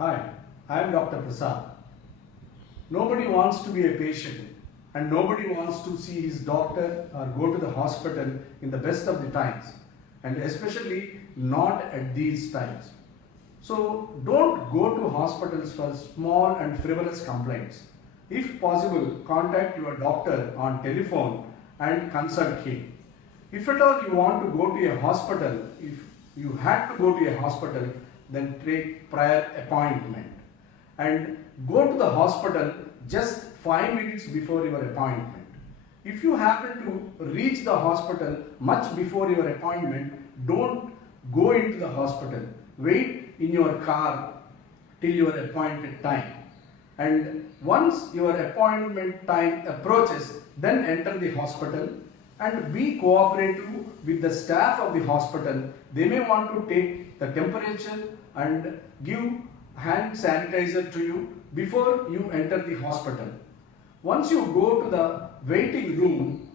Hi, I am Dr. Prasad. Nobody wants to be a patient and nobody wants to see his doctor or go to the hospital in the best of the times, and especially not at these times. So don't go to hospitals for small and frivolous complaints. If possible, contact your doctor on telephone and consult him. If at all you want to go to a hospital, if you had to go to a hospital, then take prior appointment and go to the hospital just 5 minutes before your appointment. If you happen to reach the hospital much before your appointment, don't go into the hospital. Wait in your car till your appointed time. And once your appointment time approaches, then enter the hospital and be cooperative with the staff of the hospital. They may want to take the temperature and give hand sanitizer to you before you enter the hospital. Once you go to the waiting room,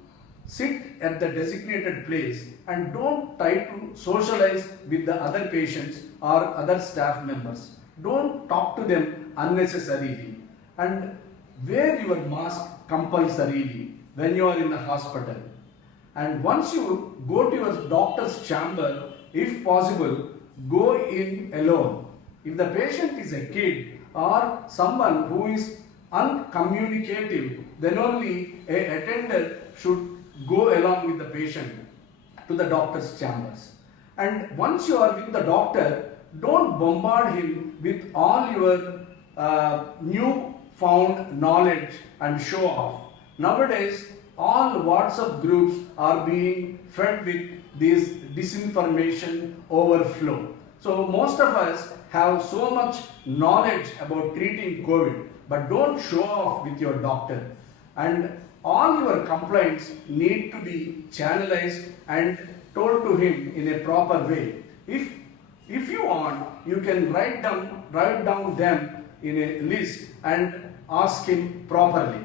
sit at the designated place and don't try to socialize with the other patients or other staff members. Don't talk to them unnecessarily and wear your mask compulsorily when you are in the hospital. And once you go to your doctor's chamber, if possible, go in alone. If the patient is a kid or someone who is uncommunicative, then only a attendant should go along with the patient to the doctor's chambers. And once you are with the doctor, don't bombard him with all your new found knowledge and show off. Nowadays, all WhatsApp groups are being fed with this disinformation overflow. So most of us have so much knowledge about treating COVID, but don't show off with your doctor. And all your complaints need to be channelized and told to him in a proper way. If you want, you can write down them in a list and ask him properly.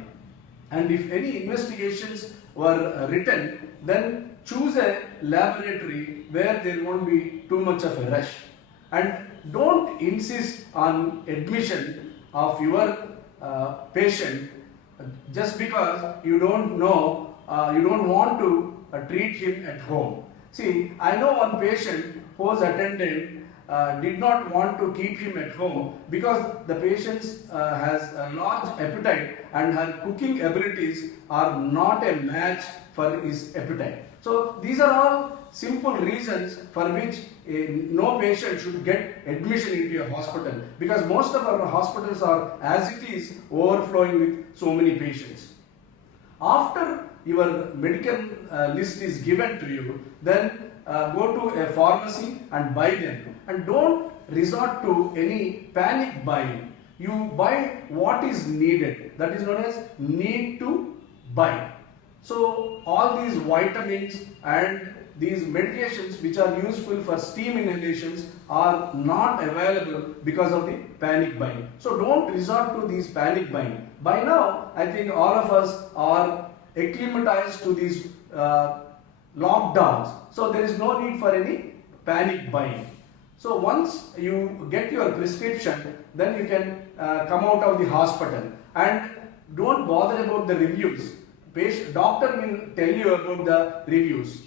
And if any investigations were written, then choose a laboratory where there won't be too much of a rush. And don't insist on admission of your patient just because you don't know, you don't want to treat him at home. See, I know one patient whose attendant did not want to keep him at home because the patient has a large appetite and her cooking abilities are not a match for his appetite. So these are all simple reasons for which no patient should get admission into a hospital, because most of our hospitals are as it is overflowing with so many patients. After your medical list is given to you, then go to a pharmacy and buy them, and don't resort to any panic buying. You buy what is needed, that is known as need to buy. So all these vitamins and these medications which are useful for steam inhalations are not available because of the panic buying. So don't resort to these panic buying. By now, I think all of us are acclimatized to these lockdowns. So there is no need for any panic buying. So once you get your prescription, then you can come out of the hospital and don't bother about the reviews. Doctor will tell you about the reviews.